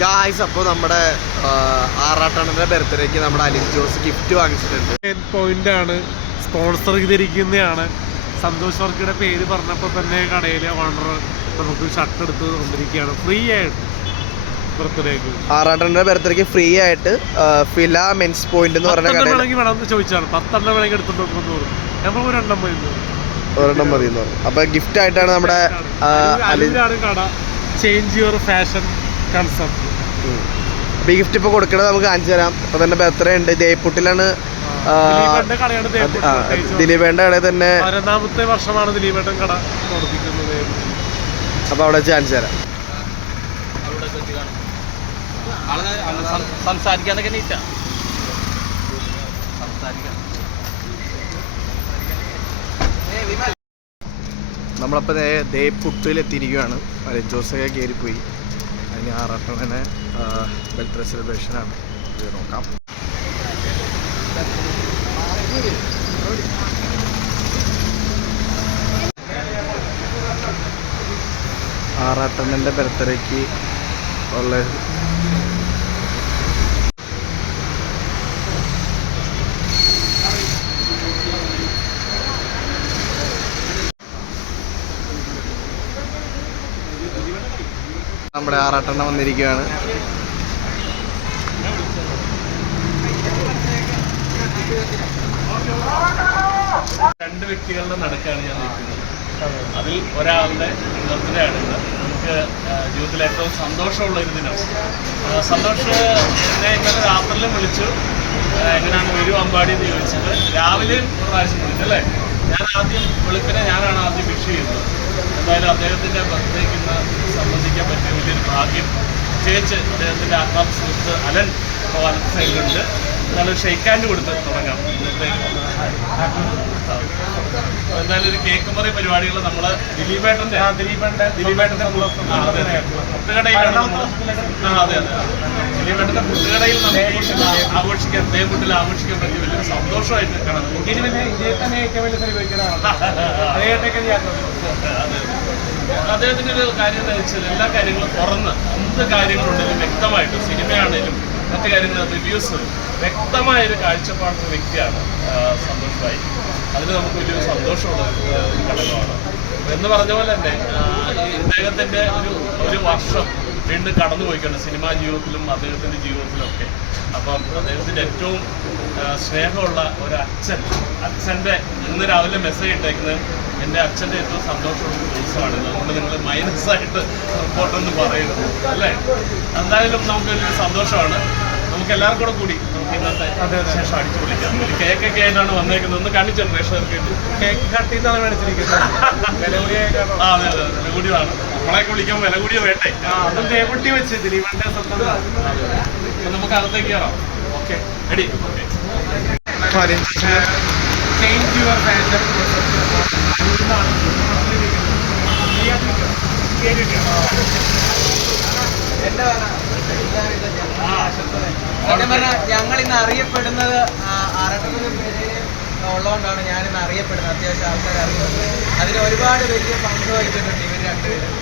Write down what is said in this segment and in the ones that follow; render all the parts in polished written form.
Guys, അപ്പോൾ നമ്മുടെ ആറാട്ടണ്ണൻ്റെ ബർത്ത്ഡേക്ക് നമ്മുടെ അലിൻ ജോസ് ഗിഫ്റ്റ് വാങ്ങിച്ചിട്ടുണ്ട്. പോയിന്റ് ആണ്, സ്പോൺസർ ചെയ്തിരിക്കുന്നതാണ്. സന്തോഷ് വർക്കിയുടെ പേര് പറഞ്ഞപ്പോൾ തന്നെ കടയിലെ ഓണർ നമുക്ക് ഷർട്ട് എടുത്ത് കൊണ്ടിരിക്കുകയാണ് ഫ്രീ ആയിട്ട് ബർത്ത്ഡേക്ക്. ആറാട്ടണ്ണൻ്റെ ബർത്ത്ഡേക്ക് ഫ്രീ ആയിട്ട് ഫില മെൻസ് പോയിന്റ് എന്ന് പറഞ്ഞ കടയിൽ വേണമെന്ന് ചോദിച്ചാണ്. 10 എണ്ണം വേണമെങ്കിൽ എടുത്തിട്ട് നമ്മൾ ഒരെണ്ണം മതി എന്ന് പറഞ്ഞു. അപ്പോൾ ഗിഫ്റ്റ് ആയിട്ടാണ് നമ്മുടെ കട ചേഞ്ച് യുവർ ഫാഷൻ കൺസെപ്റ്റ്. അപ്പോൾ ഈ ഗിഫ്റ്റ് ഇപ്പോൾ കൊടുക്കണത് നമുക്ക് കാണിച്ചു തരാം. അപ്പോൾ തന്നെ ബർത്ത്ഡേ ഉണ്ട്. ദേപ്പുട്ടിലാണ്, ദിലീപേണ്ട കടയിൽ തന്നെ 12ാമത്തെ വർഷമാണ് ദിലീപേട്ടൻ കട പ്രവർത്തിക്കുന്നത്. അപ്പോൾ അവിടെ വെച്ച് കാണിച്ചു തരാം. സംസാരിക്കാനൊക്കെ നീറ്റാ. നമ്മളപ്പോൾ ദേപ്പുട്ടിലെത്തിയിരിക്കുകയാണ്. അലിൻ ജോസൊക്കെ കയറിപ്പോയി. അതിന് ആറാട്ടണ്ണനെ ബർത്ത്ഡേ സെലിബ്രേഷനാണ്. ഇത് നോക്കാം. ആറാട്ടണ്ണൻ്റെ ബർത്ത്ഡേക്ക് ഉള്ള നമ്മുടെ ആറാട്ടെണ്ണ വന്നിരിക്കുകയാണ്. രണ്ട് വ്യക്തികളുടെ നടുക്കാണ് ഞാൻ നിൽക്കുന്നത്. അതിൽ ഒരാളുടെ ബർത്ത്ഡേ ആണ് നമുക്ക് ജീവിതത്തിൽ ഏറ്റവും സന്തോഷമുള്ള ഒരു ദിനം. സന്തോഷ് എന്നെ ഇന്നലെ രാത്രിയിലും വിളിച്ചു, എങ്ങനെയാണ് വരൂ അമ്പാടി എന്ന് ചോദിച്ചത്. രാവിലെയും ഒരു പ്രാവശ്യം വിളിച്ചു അല്ലേ. ഞാൻ ആദ്യം വെളുപ്പിനെ ഞാനാണ് ആദ്യം വിഷ് ചെയ്തത്. എന്തായാലും അദ്ദേഹത്തിൻ്റെ ബർത്ത്ഡേക്ക് ഇന്ന് സംബന്ധിക്കാൻ പറ്റിയ വലിയൊരു ഭാഗ്യം. പ്രത്യേകിച്ച് അദ്ദേഹത്തിൻ്റെ ആത്മാർത്ഥ സുഹൃത്ത് അലൻ വലത്ത് സൈഡിലുണ്ട്. എന്നാലും ഷെയ്ക്ക് ഹാൻഡ് കൊടുത്ത് തുടങ്ങാം. എന്തായാലും ഒരു കേക്ക് മുറി പരിപാടികൾ നമ്മൾ ദിലീപേട്ടൻ്റെ പുട്ടുകടയിലാണ്. അതെ ദിലീപേട്ടൻ്റെ പുട്ടുകടയിൽ നമുക്ക് ആഘോഷിക്കാൻ ദേവൂട്ടിൽ ആഘോഷിക്കാൻ പറ്റിയ വലിയൊരു സന്തോഷമായിട്ട് കാണാം. അദ്ദേഹത്തിൻ്റെ ഒരു കാര്യം എന്താ വെച്ചാൽ എല്ലാ കാര്യങ്ങളും തുറന്ന് എന്ത് കാര്യങ്ങളുണ്ടെങ്കിലും വ്യക്തമായിട്ട് സിനിമയാണെങ്കിലും മറ്റു കാര്യങ്ങൾ റിവ്യൂസ് വ്യക്തമായൊരു കാഴ്ചപ്പാടുള്ള വ്യക്തിയാണ് സന്തോഷ് ഭായി. അതിന് നമുക്ക് വലിയൊരു സന്തോഷമുള്ള ഒരു ഘടകമാണ്. എന്ന് പറഞ്ഞ പോലെ തന്നെ ഇദ്ദേഹത്തിൻ്റെ ഒരു വർഷം വീണ്ടും കടന്നു പോയിട്ടുണ്ട് സിനിമാ ജീവിതത്തിലും അദ്ദേഹത്തിൻ്റെ ജീവിതത്തിലൊക്കെ. അപ്പം അദ്ദേഹത്തിൻ്റെ ഏറ്റവും സ്നേഹമുള്ള ഒരു അച്ഛൻ്റെ ഇന്ന് രാവിലെ മെസ്സേജ് ഇട്ടേക്കുന്നത് എൻ്റെ അച്ഛൻ്റെ ഏറ്റവും സന്തോഷമുള്ള ദിവസമാണ്. അതുകൊണ്ട് നിങ്ങൾ മൈനസായിട്ട് റിപ്പോർട്ടൊന്നും പറയുന്നത് അല്ലേ. എന്തായാലും നമുക്കൊരു സന്തോഷമാണ്. നമുക്ക് എല്ലാവർക്കും കൂടി നമുക്ക് ഇന്നത്തെ ശേഷം അടിച്ചു പൊളിക്കാം. ഒരു കേക്കൊക്കെ ആയിട്ടാണ് വന്നേക്കുന്നത്. ഒന്ന് കാണിച്ചു പ്രേക്ഷകർക്ക്. കേക്ക് കട്ടിന്നാണ് മേടിച്ചിരിക്കുന്നത്. അതെ വില കൂടിയതാണ്. നമ്മളെയൊക്കെ വിളിക്കാൻ വില കൂടിയ വേണ്ടേ. അതും തേപ്പൊട്ടി വെച്ച് ദിലീപന്റെ സ്വന്തം. നമുക്ക് അകത്തേക്ക് കയറാം. Okay ready. Okay change your fashion. സത്യം പറഞ്ഞാൽ ഞങ്ങൾ ഇന്ന് അറിയപ്പെടുന്നത് ആറാട്ടണ്ണൻ്റെ പേര് ഉള്ളതുകൊണ്ടാണ് ഞാനിന്ന് അറിയപ്പെടുന്നത്. അത്യാവശ്യം ആൾക്കാർ അറിയുന്നത്. അതിന് ഒരുപാട് വലിയ പങ്ക് വഹിച്ചിട്ടുണ്ട് ഇവർ രണ്ടുപേരും.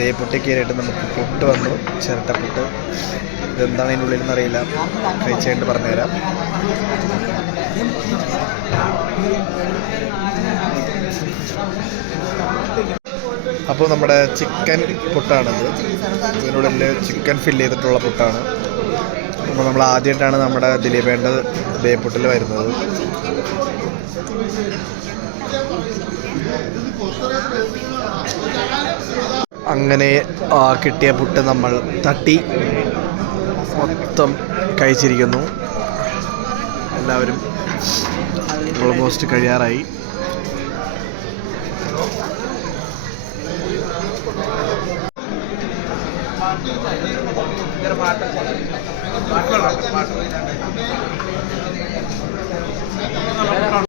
ദേപ്പുട്ടി കയറിയിട്ട് നമുക്ക് പുട്ട് വന്നു, ചിരട്ടപ്പുട്ട്. ഇതെന്താണ് അതിൻ്റെ ഉള്ളിൽ എന്നറിയില്ല, കഴിച്ചുകൊണ്ട് പറഞ്ഞുതരാം. അപ്പോൾ നമ്മുടെ ചിക്കൻ പുട്ടാണിത്. ഇതിനുള്ളിൽ ചിക്കൻ ഫില്ല് ചെയ്തിട്ടുള്ള പുട്ടാണ്. അപ്പോൾ നമ്മൾ ആദ്യമായിട്ടാണ് നമ്മുടെ ദിലീപേണ്ട ദേപ്പുട്ടിൽ വരുന്നത്. അങ്ങനെ കിട്ടിയ പുട്ട് നമ്മൾ തട്ടി മൊത്തം കഴിച്ചിരിക്കുന്നു. എല്ലാവരും ഓൾമോസ്റ്റ് കഴിയാറായി.